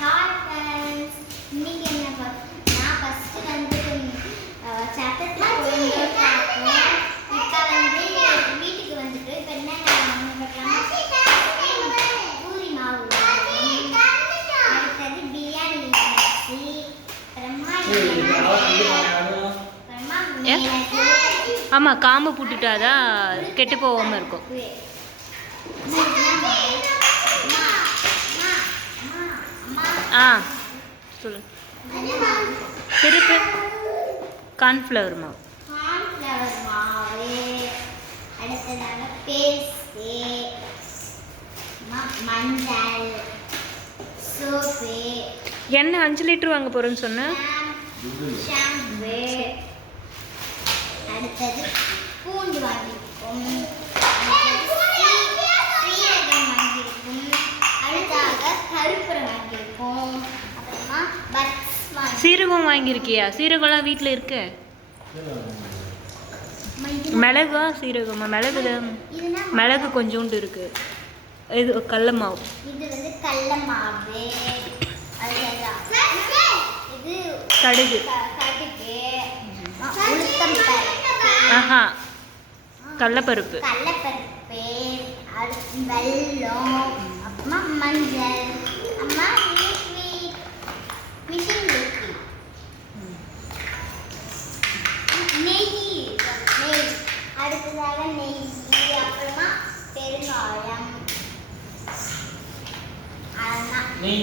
Hi friends, இன்னைக்கு என்ன நான் ஃபர்ஸ்ட் வந்து சட்டத்துல போயிருந்தோம் பார்த்தோம். இப்போ வந்து வீட்டுக்கு வந்துட்டு இப்போ என்ன பூரி மாவு அடுத்தது பிரியாணி ஆமாம், காம்பு புட்டுட்டாதான் கெட்டு போகாமல் இருக்கும். ஆ சொல்லு. திருப்பு கார்ன்ஃப்ளவர் மாவு, அடுத்ததாக பேஸ்ட், மஞ்சள், சோப்பு, எண்ணெய் 5 லிட்டர் வாங்க போகிறேன்னு சொன்னேன். ஷாம்பு, அடுத்தது பூண்டு வாங்கியிருக்கும், சீரகம் வாங்கியிருக்கும், அடுத்தாக கருப்பூரம் வாங்கியிருக்கும், அப்புறமா பட்ஸ் சீரகம் வாங்கியிருக்கியா? சீரகம்லாம் வீட்டில் இருக்கு. மிளகா சீரகமா? மிளகு தான். மிளகு கொஞ்சோண்டு இருக்கு. இது கடல மாவு. இது வந்து கடல மாவு. இது கடுகு. கடுகு, உளுத்தம் பருப்பு, ஆஹா, கடலப்பருப்பு, வெல்லம், அப்புறமா மஞ்சள், அம்மா மிஷின் இருக்கு, நெய், அடுத்ததாக நெய், அப்புறமா பெருங்காயம். நீ